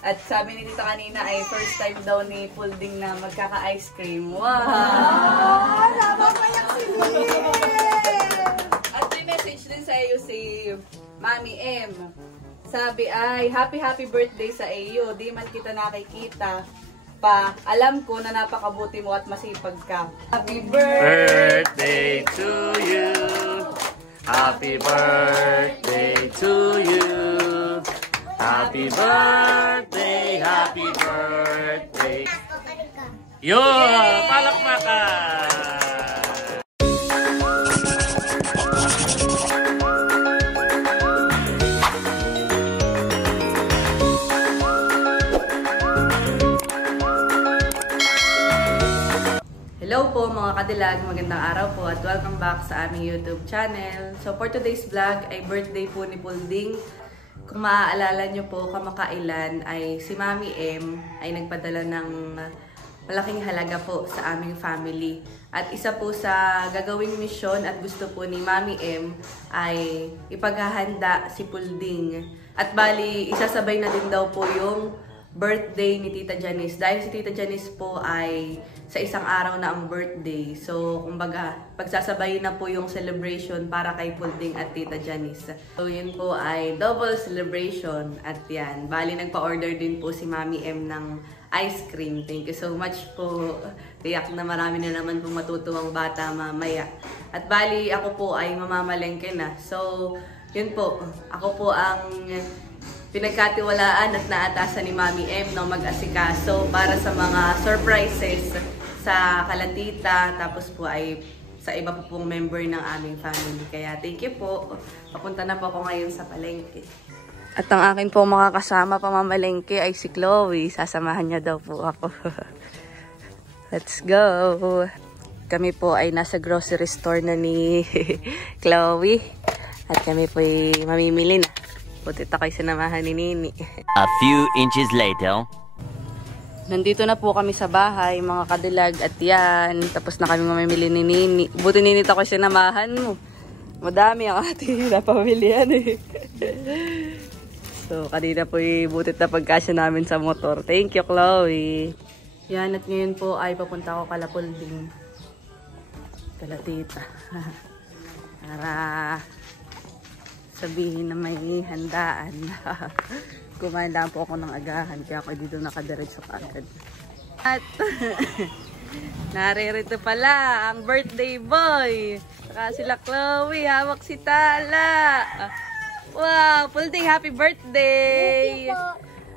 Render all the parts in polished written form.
At sabi ni Tita kanina ay first time daw ni Pulding na magkaka-ice cream. Wow! Napapayak si Lynn! At may message din sa iyo si Mami M. Sabi ay, happy birthday sa iyo. Di man kita nakikita pa. Alam ko na napakabuti mo at masipag ka. Happy Birthday to you. Happy birthday to you. Happy birthday, happy birthday. Yo, palakpakan. Hello po mga kadilag, magandang araw po at welcome back sa aming YouTube channel. So for today's vlog ay birthday po ni Pulding. Kung maaalala nyo po, kamakailan ay si Mami M ay nagpadala ng malaking halaga po sa aming family. At isa po sa gagawing misyon at gusto po ni Mami M ay ipaghahanda si Pulding. At bali, isasabay na din daw po yung birthday ni Tita Janice. Dahil si Tita Janice po ay sa isang araw na ang birthday. So, kumbaga, pagsasabay na po yung celebration para kay Pulding at Tita Janice. So, yun po ay double celebration. At yan, bali nagpa-order din po si Mami M ng ice cream. Thank you so much po. Tiyak na marami na naman pong matutuwang bata mamaya. At bali, ako po ay mamamalengke na. So, yun po. Ako po ang pinagkatiwalaan at naatasan ni Mami M na mag-asikaso para sa mga surprises sa kalatita, tapos po ay sa iba po pong member ng aming family. Kaya thank you po. Papunta na po ako ngayon sa palengke. At ang akin po makakasama pamamalengke ay si Chloe. Sasamahan niya daw po ako. Let's go! Kami po ay nasa grocery store na ni Chloe. At kami po ay mamimili na. Butit ako'y sinamahan ni Nini. A few inches later. Nandito na po kami sa bahay, mga kadilag, at yan. Tapos na kami mamimili ni Nini. Buti Nini ako'y sinamahan mo. Madami ang ating napamilihan eh. So, kanina po butit na pagkasya namin sa motor. Thank you, Chloe. Yan, at ngayon po ay papunta ako kala Pulding. Kala Tita. Para sabihin na may handaan. Kumahandaan po ako ng agahan, kaya ako dito nakadiretso kaagad. At naririto pala ang birthday boy. Saka sila Chloe, hawak si Tala. Wow, Pulding, happy birthday!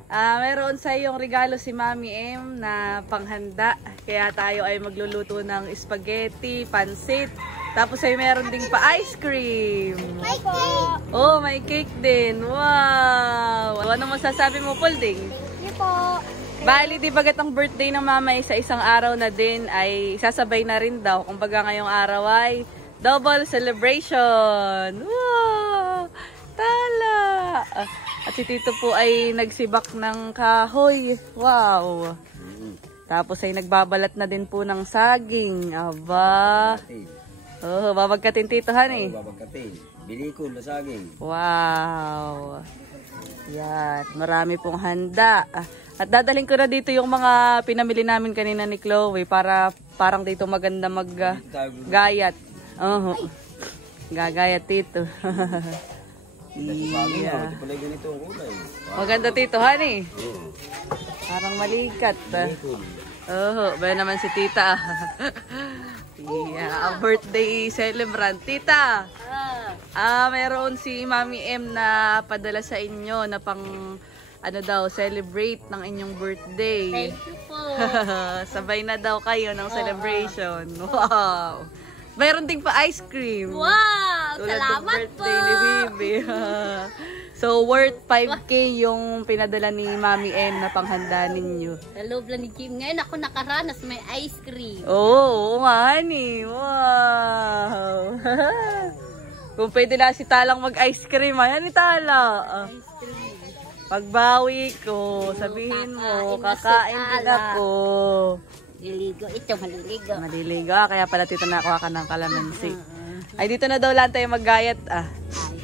Meron sa iyong regalo si Mami M na panghanda. Kaya tayo ay magluluto ng spaghetti, pansit. Tapos ay meron ding pa ice cream. May cake! Oh, may cake din. Wow! Ano masasabi mo, Pulding? Hindi po. Bali, di bagat ang birthday ng mama ay sa isang araw na din ay sasabay na rin daw. Kumbaga ngayong araw ay double celebration. Wow! Tala! At si Tito po ay nagsibak ng kahoy. Wow! Tapos ay nagbabalat na din po ng saging. Aba! Oh, babagkatin Tito Han eh. Babagkatin. Bili ko na saging. Wow! Yan, marami pong handa. At dadalhin ko na dito yung mga pinamili namin kanina ni Chloe para parang dito maganda maggayat. Gagayat Tito. Yeah. Maganda Tito Han eh. Parang malikat. Ba naman si Tita. Yeah, ang birthday celebrant. Tita, meron si Mami M na padala sa inyo na pang ano daw, celebrate ng inyong birthday. Thank you po. Sabay na daw kayo ng celebration. Wow! Meron ding pa ice cream. Wow! Tulad Salamat ng birthday ni Bibi. So, worth 5K yung pinadala ni Mami M na panghanda ninyo. Sa loob lang ni Kim. Ngayon ako nakaranas may ice cream. Oo nga, honey. Wow! Kung pwede na si Talang mag-ice cream, ayan ni Tala. Ice cream. Pagbawi ko, sabihin mo, kakain din ako. Maliligo. Ito, maliligo. Maliligo, kaya pala Tito nakuha ka ng kalamansi. Ay, dito na daw lang tayo maggayat. Ay,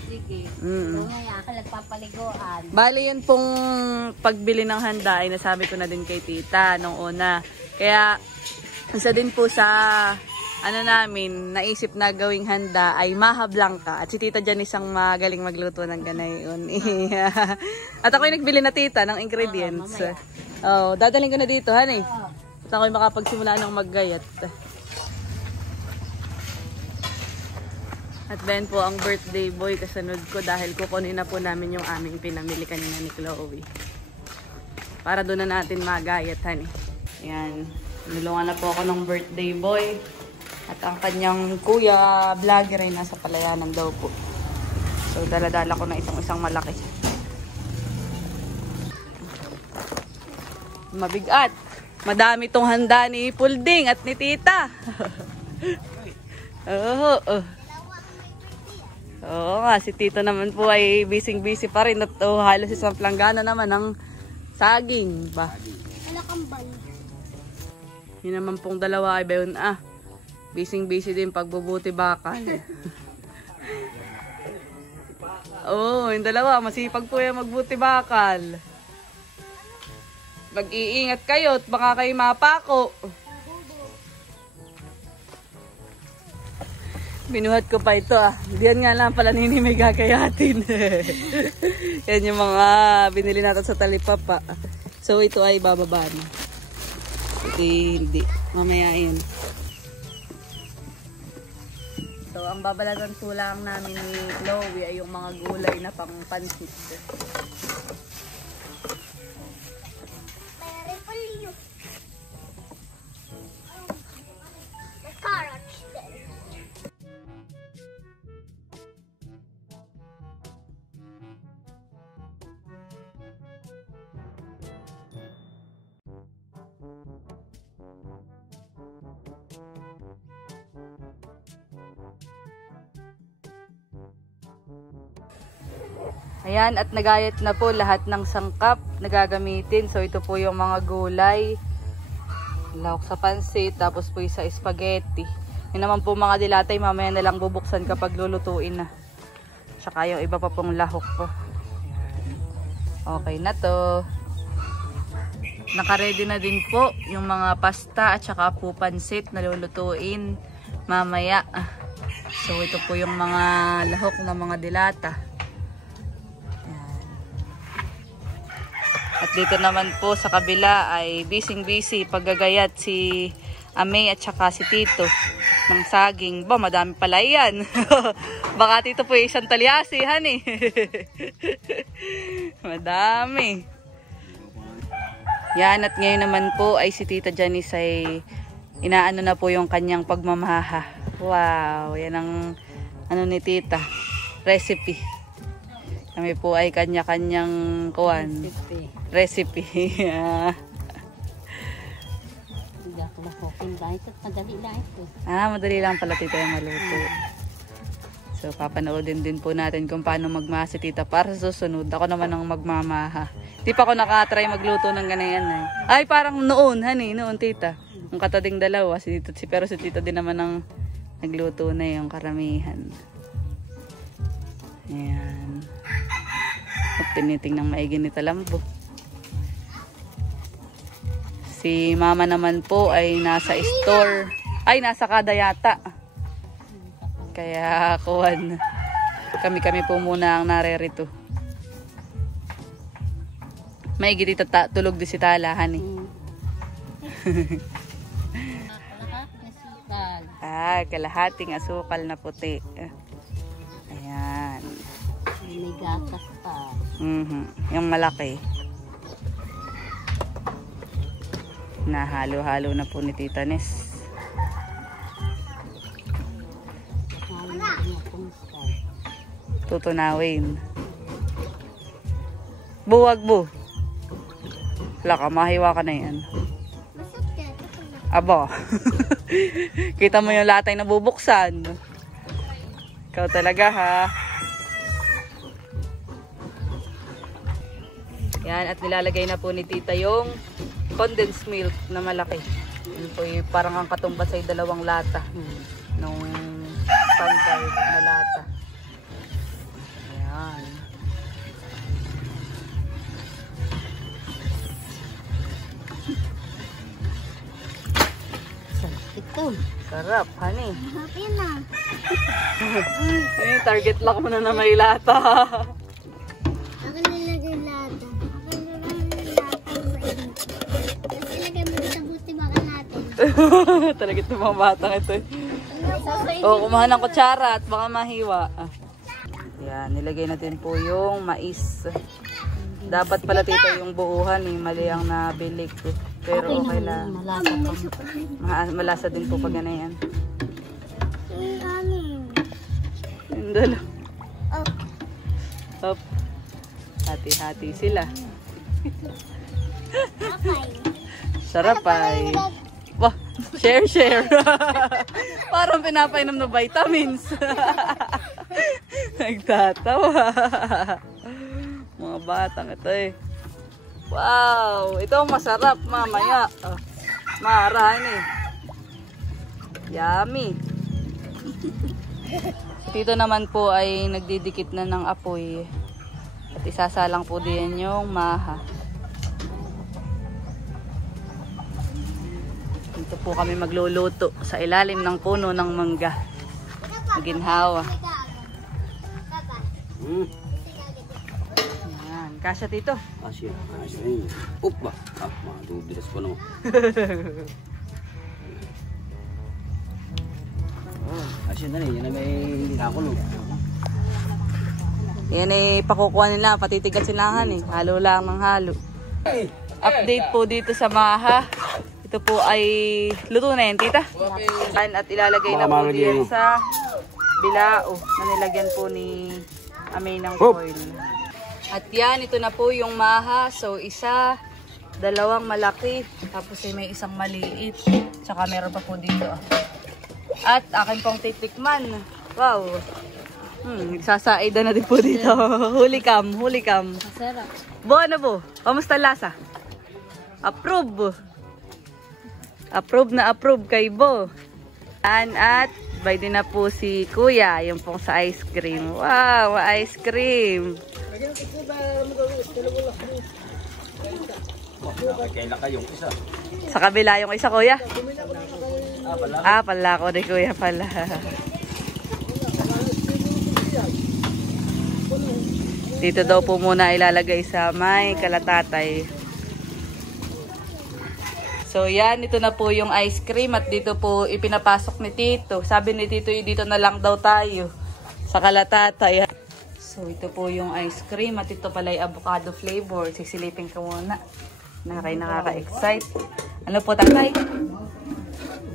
sige. malaki. Mm. So ngayon ako nagpapaliguan. Bali yun pong pagbili ng handa ay nasabi ko na din kay tita nung una. Kaya isa din po sa namin, naisip na gawing handa ay maha blanca. At si tita dyan isang magaling magluto ng ganayon. At ako'y nagbili na tita ng ingredients. Dadalhin ko na dito, honey. At ako'y makapagsimula ng maggayat. At Ben po ang birthday boy kasunod ko dahil kukunin na po namin yung aming pinamili kanina ni Chloe. Para doon na natin magayat, honey. Ayan. Nilungan na po ako ng birthday boy. At ang kanyang kuya vlogger ay nasa palayanan daw po. So dala-dala ko na itong isang malaki. Mabigat. Madami tong handa ni Pulding at ni tita. Oo nga, si tito naman po ay busy pa rin at halos isang planggana naman ng saging ba. Malakambal. Yun naman pong dalawa ay bayon busy din pagbubuti bakal. Oo, yung dalawa masipag po yung magbuti bakal. Mag-iingat kayo at baka kayo mapako. Binuhat ko pa ito Diyan nga lang pala nini may gagayatin. Yan yung mga binili natin sa talipapa. So ito ay bababa na. Ito hindi. Mamaya yun. So ang babalagan po lang namin ni Chloe ay yung mga gulay na pang pansit. Ayan, at nagayat na po lahat ng sangkap na gagamitin. So ito po yung mga gulay. Lahok sa pansit, tapos po yung sa spaghetti. Yun naman po mga dilatay, mamaya na lang bubuksan kapag lulutuin na. Tsaka yung iba pa pong lahok po. Okay na to. Nakaready na din po yung mga pasta at saka po pansit na lulutuin mamaya. So ito po yung mga lahok ng mga dilata. At dito naman po sa kabila ay busy paggagayat si Ame at saka si Tito ng saging. Ba, madami pala yan. Baka Tito po isang talyasi, honey. Madami. Yan, at ngayon naman po ay si Tita Janice ay inaano na po yung kanyang pagmamaha. Wow, yan ang ni Tita. Recipe. Kami po ay kanya-kanyang kuwan. Recipe. Hindi ako makukin ba? Ito, madali lang ito. Madali lang pala tita yung maluto. So, papanoodin din po natin kung paano magmaha si tita para sa susunod. Ako naman ang magmamaha. Di pa ako nakatry magluto ng ganayan Ay, parang noon, honey. Noon, tita. Yung katading dalawa. Pero si tita din naman ang nagluto na yung karamihan. Ayan. Tinitingnan maigi ni Talambo. Si mama naman po ay nasa store. Ay, nasa kada yata. Kaya kuwan. Kami po muna ang narerito. Maigi dito tulog di si Talahan eh. Kalahating asukal na puti. Ayan. May gatas pa. Yung malaki. Nahalo-halo na po ni Tita Nes. Tutunawin. Buwag bu. Wala ka, mahiwa ka na yan. Aba. Kita mo yung latay na bubuksan. Ikaw talaga ha. Yan, at nilalagay na po ni Tita yung condensed milk na malaki. Yun po yung parang ang katumbas ay 2 lata. Nung standard na lata. Yan. Ito. Sarap, honey. Happy na. Target lock mo na may lata. Akin nilagay lata. Akin nilagay lata sa inyo. Tapos ilagay mo sa buti baka natin. Talaga ito mga batang ito. Kumuha ng kutsara at baka mahiwa. Yan, nilagay natin po yung mais. Dapat pala tito yung buuhan mali ang nabili ko. Pero okay lang. Malasa din po pag ganayan. Hindi lang. Up. Hati-hati sila. Sarap ay. Wah, share. Parang pinapainom na vitamins. Nagtatawa. Mga batang ito eh. Wow, ito masarap mamaya. Marahan eh. Yummy. Dito naman po ay nagdidikit na ng apoy. At isasalang po din yung maha. Dito po kami magluluto sa ilalim ng puno ng mangga. Maginhawa. Yan, kasya tito. Asya. Asya. Up ba? Mga dubilas pa naman. Asya na rin. Yan na may nakakulong. Yan ay pakukuha nila. Patitigas silahan eh. Halo lang ng halo. Update po dito sa maha. Ito po ay luto na yan, tita. At ilalagay na po diyan sa bilao na nilagyan po ni Amay ng foil. At yan, ito na po yung maha. So, isa, dalawang malaki, tapos ay may isang maliit. Tsaka meron pa po dito. At akin pong titikman. Wow! Sasaida na din po dito. Huli cam. Masarap. Bo, ano po? Kamusta lasa? Approve. Approve kay Bo. At by din na po si Kuya, yung pong sa ice cream. Wow, ice cream. Sa kabila yung isa, Kuya? Pala ko rin, Kuya pala. Dito daw po muna ilalagay sa may kalatatay. So yan, ito na po yung ice cream at dito po ipinapasok ni Tito. Sabi ni Tito, dito na lang daw tayo sa kalatatay. So ito po yung ice cream at ito pala yung avocado flavor. Sisilipin ko muna. Nakaka-excite. Ano po, tatay?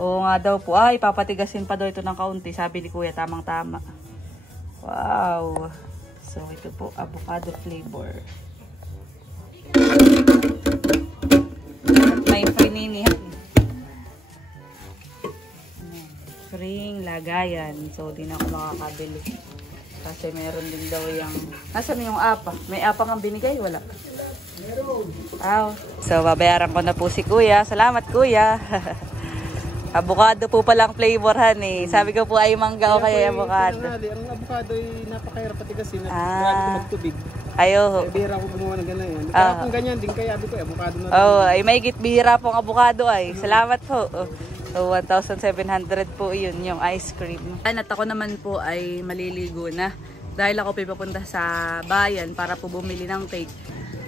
Oo nga daw po. Ipapatigasin pa daw ito ng kaunti. Sabi ni Kuya, tamang-tama. Wow. So ito po, avocado flavor. May free lagayan. So, di na ako makakabili. Kasi meron din daw yung... Nasaan yung apa? May apa kang binigay? Wala. So, babayaran ko na po si Kuya. Salamat, Kuya. Avocado po palang flavorhan eh. Sabi ko po ay mangga o kaya avocado. Ang avocado ay napakahirap patigasin. Grabe ko magtubig. Ayo. Bihira ko gumawa ng ganyan. Kaya kung ganyan din kaya sabi ko avocado na. Ay may bihira pong avocado ay. Salamat po. So 1,700 po yun yung ice cream. At ako naman po ay maliligo na. Dahil ako papunta sa bayan para po bumili ng cake.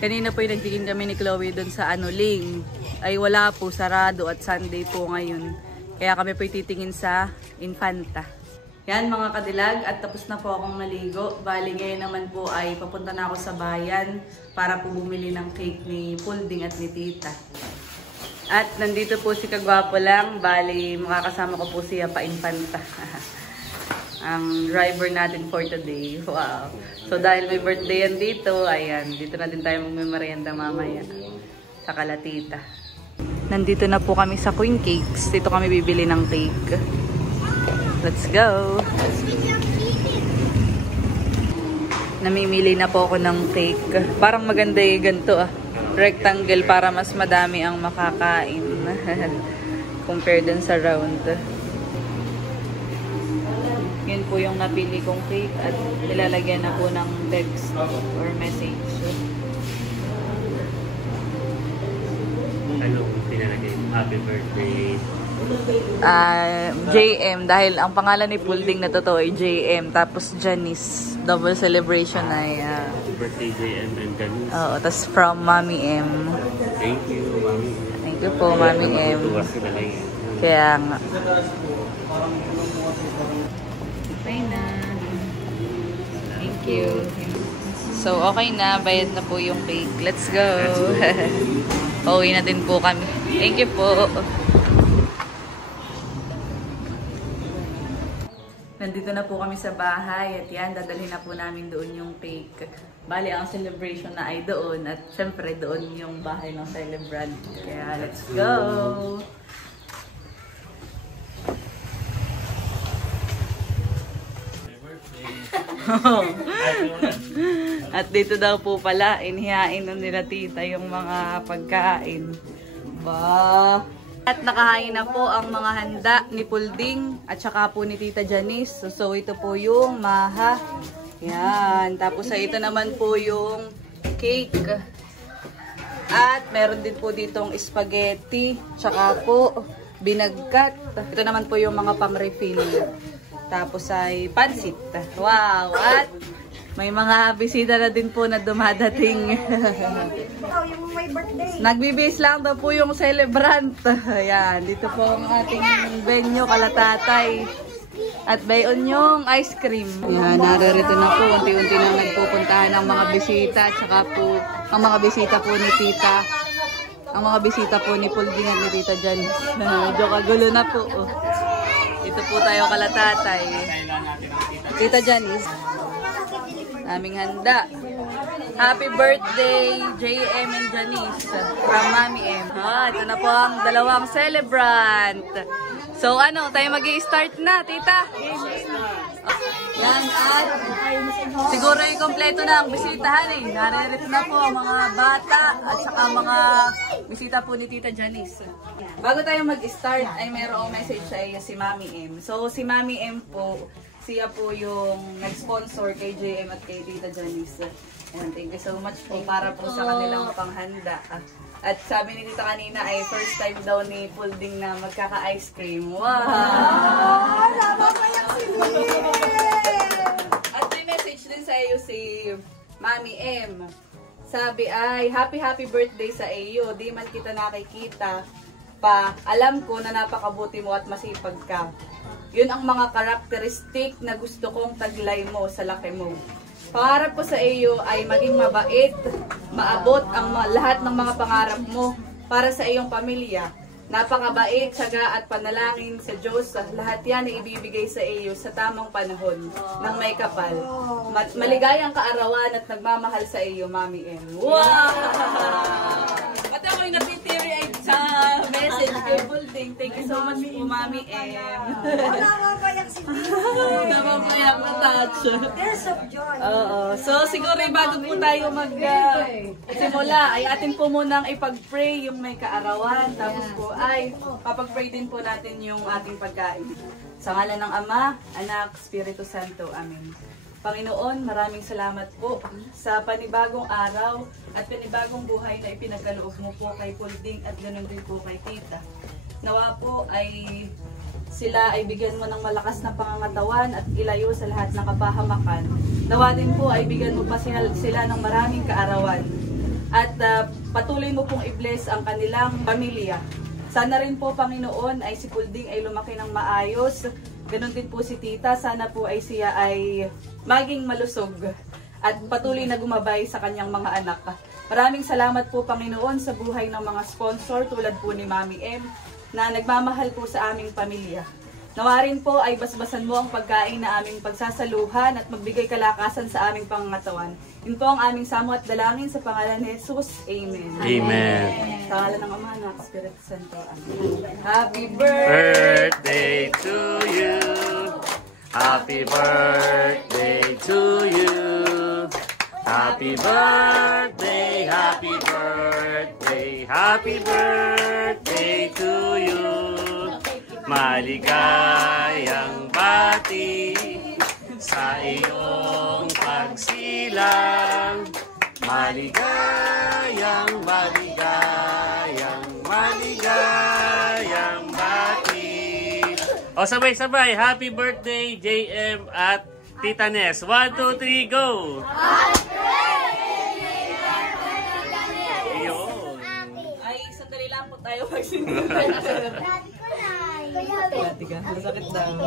Kanina po yung nagtikin kami ni Chloe doon sa Ling. Ay wala po, sarado at Sunday po ngayon. Kaya kami po titingin sa Infanta. Yan mga kadilag, at tapos na po akong maligo. Bali ngayon naman po ay papunta na ako sa bayan para po bumili ng cake ni Pulding at ni Tita. At nandito po si Kagwapo lang. Bali makakasama ko po siya pa Infanta. Ang driver natin for today. Wow. So dahil may birthday yan dito, ayan, dito na din tayo magmemorienda mamaya sa Kalatita. Nandito na po kami sa Queen Cakes. Dito kami bibili ng cake. Let's go! Namimili na po ako ng cake. Parang maganda yung ganito rectangle para mas madami ang makakain. Compare dun sa round. Yun po yung napili kong cake at nilalagyan na po ng text or message. Ano pinalagay? Happy birthday. JM, dahil ang pangalan ni Pulding na totoo ay JM, tapos Janice. Double celebration ay Happy birthday, JM and Janice. oo, tapos from Mami M. Thank you, Mami. Thank you po, Mami M. Tuwa sila lang yan. Kaya nga. Okay na. Thank you. So, okay na. Bayad na po yung cake. Let's go. Pauwi na din po kami. Thank you po. Nandito na po kami sa bahay at yan, dadalhin na po namin doon yung cake. Bali, ang celebration na ay doon at syempre doon yung bahay ng celebrant. Kaya let's go! At dito daw po pala, inihain na nila tita yung mga pagkain. Ba! At nakahain na po ang mga handa ni Pulding at saka po ni Tita Janice. So ito po yung maha. Yan. Tapos ito naman po yung cake. At meron din po ditong spaghetti. Tsaka po binagkat. Ito naman po yung mga pang-refill. Tapos ay pansit. Wow! At may mga bisita na din po na dumadating. Nagbibis lang daw po yung celebrant. Ayan, dito po ang ating venue, Kalatatay. At bayon yung ice cream. Ayan, naririto na po. Unti-unti na nagpupuntahan ang mga bisita. At saka po, ang mga bisita po ni Tita. Ang mga bisita po ni Pulding at ni Tita Jan. Medyo kagulo na po. Dito po tayo, Kalatatay. Tita Janice. Aming handa. Happy birthday, JM and Janice from Mami M. Ito na po ang dalawang celebrant. So ano, tayo mag-i-start na, tita? Yan, at siguro yung kompleto na ang bisitahan eh. Naririto na po ang mga bata at saka mga bisita po ni Tita Janice. Bago tayo mag-start ay mayroong message sa iyo si Mami M. So si Mami M po, siya po yung nag-sponsor kay JM at kay Tita Janice. And thank you so much po para po sa kanilang panghanda. At sabi ni Tita kanina ay first time daw ni Pulding na magkaka-ice cream. Wow! At may message din sa iyo si Mami M. Sabi ay, happy birthday sa iyo. Di man kita nakikita pa, alam ko na napakabuti mo at masipag ka. Yun ang mga karakteristik na gusto kong taglay mo sa laki mo. Pangarap ko sa iyo ay maging mabait, maabot ang lahat ng mga pangarap mo para sa iyong pamilya. Napakabait, tiyaga at panalangin sa Diyos. Lahat yan ay ibibigay sa iyo sa tamang panahon ng may kapal. Maligayang kaarawan at nagmamahal sa iyo, Mami M. Wow! At ako'y natitiri-eyed sa message kay Pulding. Thank you so much po, Mami M. Namapayak si Tito. Namapayak na touch. Tears of joy. Oo. So, siguro bago po tayo simula, ay atin po munang ipag-pray yung may kaarawan. Tapos po ay papag-pray din po natin yung ating pagkain. Sa ngalan ng Ama, Anak, Espiritu Santo. Amen. Panginoon, maraming salamat po sa panibagong araw at panibagong buhay na ipinagkaloob mo po kay Pulding at ganoon din po kay Tita. Nawa po ay sila ay bigyan mo ng malakas na pangangatawan at ilayo sa lahat ng kapahamakan. Nawa din po ay bigyan mo pa sila ng maraming kaarawan. At patuloy mo pong i-bless ang kanilang pamilya. Sana rin po, Panginoon, ay si Pulding ay lumaki ng maayos. Ganon din po si Tita. Sana po ay siya ay maging malusog at patuloy na gumabay sa kanyang mga anak. Maraming salamat po, Panginoon, sa buhay ng mga sponsor tulad po ni Mami M na nagmamahal po sa aming pamilya. Nawarin po ay basbasan mo ang pagkain na aming pagsasaluhan at magbigay kalakasan sa aming pangangatawan. Yun po ang aming samo at dalangin sa pangalan ni Jesus. Amen. Amen. Sa pangalan ng Ama, Anak, Espiritu Santo. Amen. Happy birthday! Birthday to you. Happy birthday to you. Happy birthday, happy birthday, happy birthday to you. Maligayang bati sa iyong pagsilang. Maligayang, maligayang, maligayang bati. O sabay-sabay, happy birthday JM at Tita Ness. 1, 2, 3, go! Ayun. Ay, sandali lang po tayo magsinunod. Masakit daw.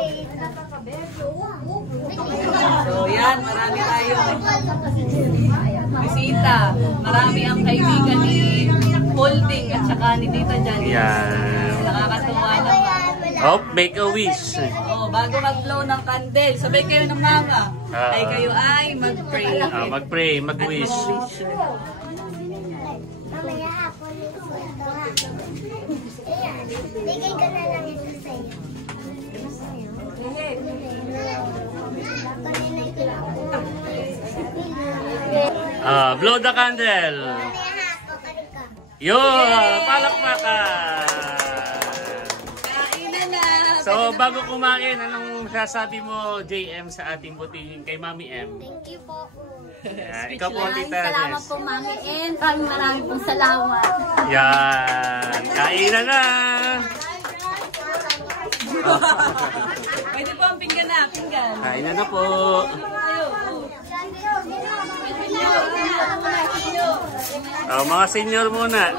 So yan, marami tayo. Bisita. Marami ang kaibigan ni Holding at saka ni Tita Janice. Yan. Nakakatuwa naman. Oh, make a wish. Oh, bago mag-blow ng candle, sabay kayo ng mama. Ay kayo ay mag-pray. Mag-pray, mag-wish. Mamaya ako nito. Ayan. Bigay ko na lang ito sa'yo. Blow the candle. Yo, palakpakan. Kainan na. So, bago kumain, anong sasabi mo, JM, sa ating butihin kay Mami M? Thank you po. Ikaw po, Tita Salamat Ness. po, Mami N. Maraming pong salamat. Yan. Kainan na. Pwede po ang pinggan na. Pinggan. Kainan na po. Mga senior muna.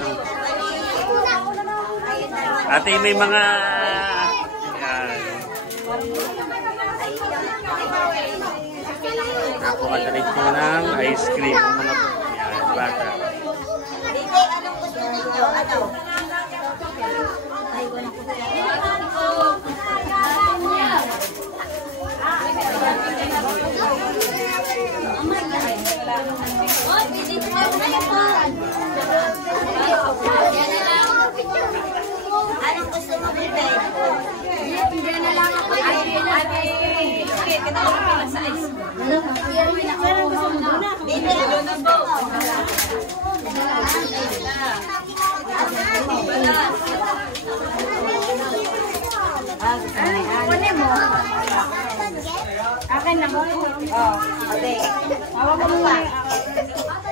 Ate, may mga... Yan. Napakatalit mo ng ice cream. Ang mga yan, bata. Anong gusto ninyo? Ano? Anong gusto mo, Bibi? Hindi na lang ako. Sige, tinawag ko lang sa ice. Bibi, ano gusto mo? Kunin mo. Akin na mo. Oh, okay. Hawa mo pa.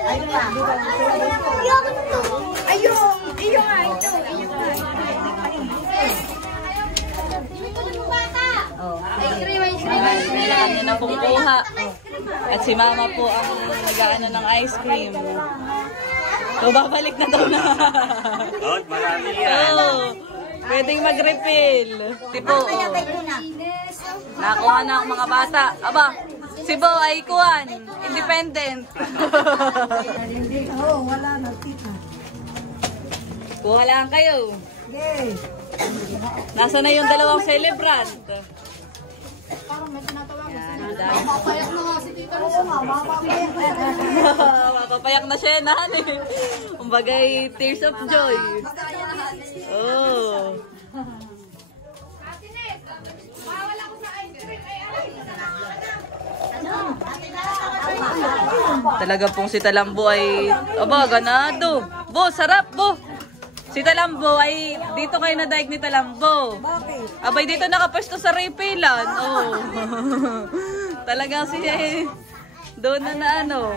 Ayun pa. Ayun. Iyo nga ito. Iyo nga. Ice cream, ice cream, ice cream. Kailangan na pong kuha. At si Mama po ang nag-aano ng ice cream. So, babalik na daw na. Oh, marami yan. Oh, pwedeng mag-refill. Tipo, nakuha na ang mga bata. Aba, si Bo ay kuhan. Independent. Oo, wala na, tita. Kuha lang kayo. Nasa na yung dalawang celebrant? Yan, dahil. Papayak na nga si tita Rosa, mapapayak na. Mapapayak na siya na. Umbagay, tears of joy. Oh. Talaga pong si Talambo ay, aba, ganado. Bo, sarap, Bo. Si Talambo ay, dito kayo nadaig ni Talambo. Bakit? Abay, dito nakapwesto sa refilan. Oh. Talagang si, doon na ano.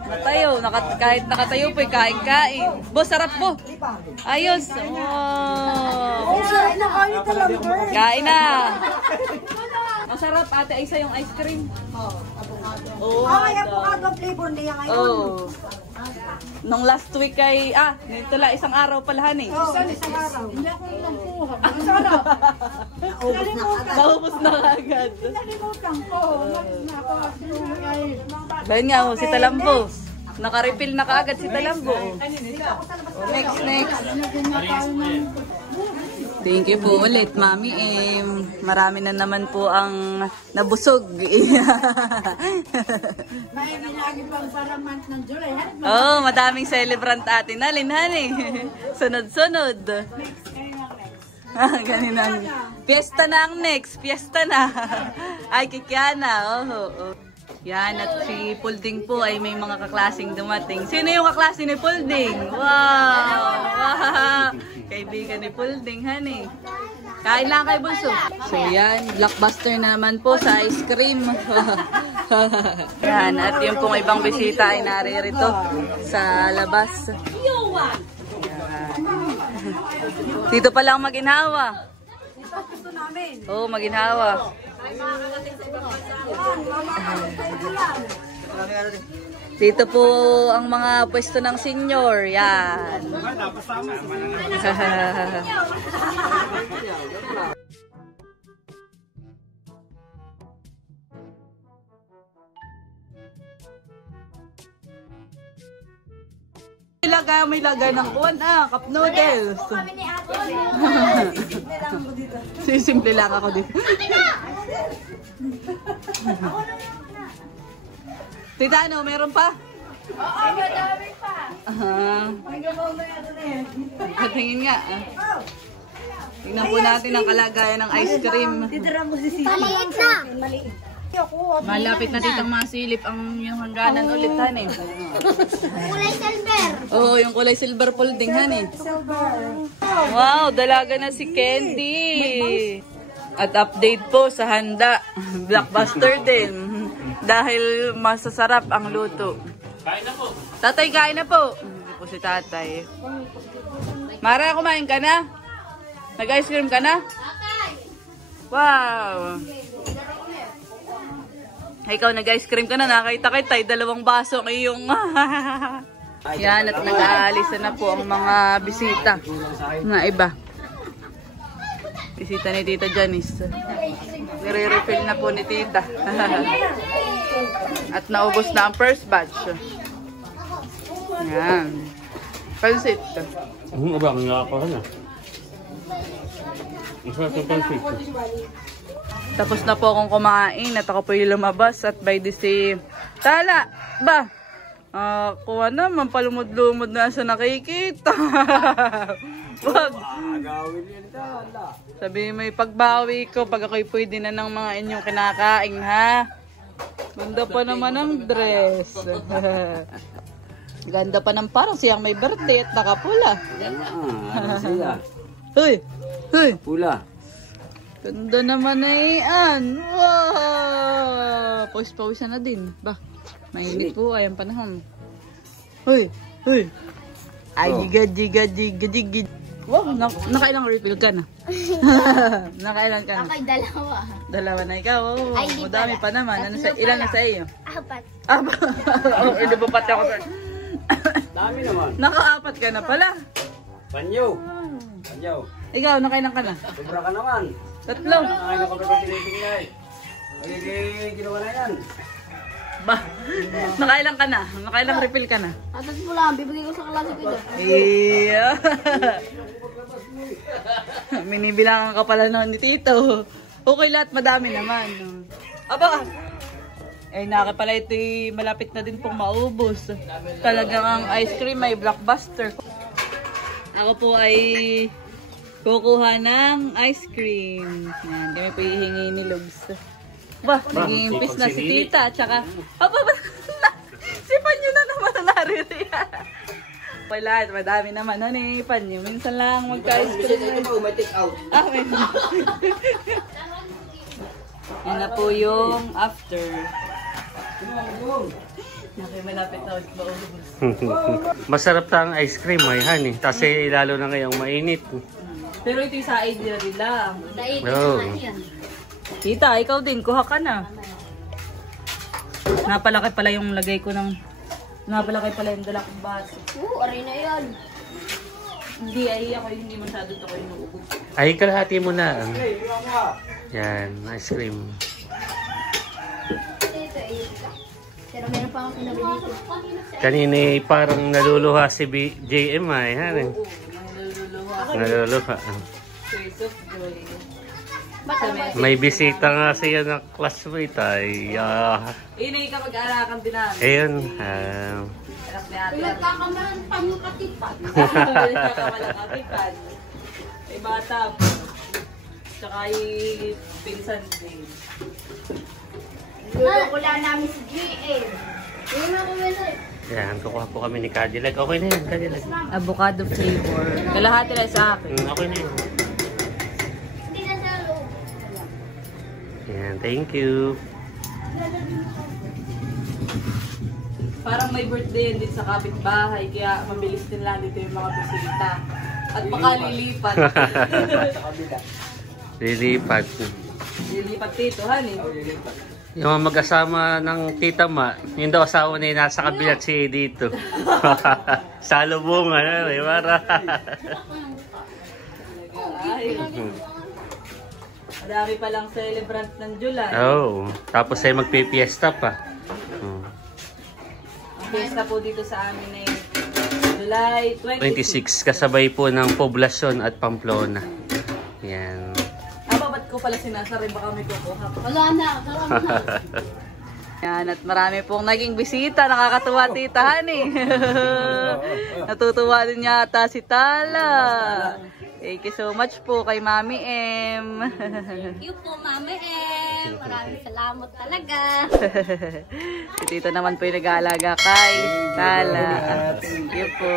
Natayo, kahit nakatayo po, kain-kain. Bo, sarap, Bo. Ayos. Oh. Sarap na kayo talaga. Kain na. Ang sarap, ate, ay yung ice cream. Oh, Ay, avocado flavor niya ngayon. oh. Nung last week ay, nito lang, isang araw pala, honey. Oo, isang araw. Hindi ako nagkuha. Ang sarap. Naubos na agad. Nalimutan ko. Bayan nga, si Talambo. Naka-refill na kaagad si Talambo. Next, next. Thank you po ulit, Mami M. Marami na naman po ang nabusog. May binagi pang paramant ng July. Oh, madaming celebrant atin. Alin, honey. Sunod-sunod. Ganinang. Fiesta na ang next. Fiesta na. Ay, Kikiana. Oh. Yan, at si Pulding po ay may mga kaklaseng dumating. Sino yung kaklase ni Pulding? Wow! Wow! Kaibigan ni Pulding, honey. Kain lang kay Bunso. So yan, blockbuster naman po sa ice cream. Yan, at yung pong ibang bisita ay naririto sa labas. Dito pa lang maginhawa. Oo, maginhawa. Dito po ang mga pwesto ng senior. Yan. May lagay ng cup noodles. Simple lang ako dito. Tita, ano, meron pa? Oo, madami pa. Tingin nga. Tingnan po natin ang kalagayan ng ice cream. Maliit na. Malapit na ditang masilip ang yung hangganan ulit, honey. Kulay silver. Oo, yung kulay silver Pulding, honey. Wow, dalaga na si Candy. At update po sa handa. Blockbuster din. Dahil masasarap ang luto. Kain na po. Tatay, kain na po. Hindi po si tatay. Mara, kumain ka na? Nag-ice cream ka na? Wow. Ikaw, nag-ice cream ka na. Nakita kita, dalawang baso ngayong... Yan, at nag-aalisa na po ang mga bisita na iba. Bisita ni Tita Janice. Nire-refill na po ni Tita. At naubos na ang first batch. Yan. Pansit. Aba, ang nakakaroon na. Masarap ang pansit. Tapos na po akong kumain at ako po yung lumabas at by this Tala! Ba? Kuha naman, palumod-lumod na sa nakikita. Wag. Sabi may pagbawi ko pag ako'y pwede na ng mga inyong kinakain, ha? Ganda pa naman ang dress. Ganda pa ng parang siyang may birthday at nakapula. Huy! Huy! Pula. Ganda naman na iyan. Wow! Pawis-pawisan na din. Ba? Mainit po ay ang panahon. Huy! Huy! Ay, gigad. Wow! Nakailang refill ka na? Nakailang ka na? Ako'y dalawa. Dalawa na ikaw. Oh, Ay, di madami pala. pa naman. Ilan na sa iyo? 4. Ano ba pati ako? Dami naman. Naka-4 ka na pala. Panyo. Ikaw, nakailang ka na? Sobra ka naman. 3. Nakain ako pa tiniting na eh. Magiging ginawa na yan. Ba? Nakailang ka na? Nakailang refill ka na? Atas mo lang, bibigay ko sa klase ko dyan. Iya. Minibilangan ka pala noon ni Tito. Okay lahat, madami naman. Aba, naka pala ito malapit na din pong maubos. Talagang ang ice cream ay blockbuster. Ako po ay kukuha ng ice cream. Yan, kami po hihingi ni Lugs. Ba, nag-iimpis na si Tita. Tsaka, si Panyo na naman na naririyan. Lahat, madami naman. Ano ni Panyo? Minsan lang magka-ice cream. May take out. Yan na po yung after. Malapit na maubos. Masarap ta ang ice cream, ay honey. Kasi lalo na ngayong mainit. Pero ito yung sa idea rin lang. Oh. Tita, ikaw din, kuha ka na. Napalaki pala yung lagay ko ng... Napalaki pala yung dala kong baso. Aray na yan. Hindi, ako hindi masyado ito ko inuubos. Ay, kalahati mo na. Yan, ice cream. Pero meron pa akong sinabi dito. Kanina parang naluluha si JM ay, honey. Naluluha. Face of joy. May bisita nga siya na classmate ay. Inay ka mag-aarakan din namin. Ayun. Anak ni ate. Nagkakamaran pa yung katipan. Nagkakamalakatipan. May bata po. Tsaka yung pinsan din. Lulukula namin si GM. Yan, kukuha po kami ni Cadillac. Okay na yan, Cadillac. Avocado flavor. Kalahati lang sa akin. Okay na yan. Hindi na sa loob. Yan, thank you. Parang may birthday din sa kapitbahay, kaya mabilis din lang dito yung mga bisita. At makalilipat. Lilipat. Lilipat dito, honey. Yung mga mag-asama ng tita Ma, yung daw asawa na yung nasa kabilat siya dito. Salubungan, para. Ay, madami palang celebrant ng July. Oh, tapos ay magpipiesta pa. Oh. Ang fiesta po dito sa amin ay July 26. 26, kasabay po ng Poblacion at Pamplona. Yan. Ba't ko pala sinasari? Baka may kukuha pa. Wala na. Yan, at marami pong naging bisita. Nakakatuwa, tita, honey. Natutuwa din yata si Tala. Thank you so much po kay Mami M. Thank you po, Mami M. Maraming salamat talaga. Si tita naman po yung nag-aalaga kay Tala. Thank you po.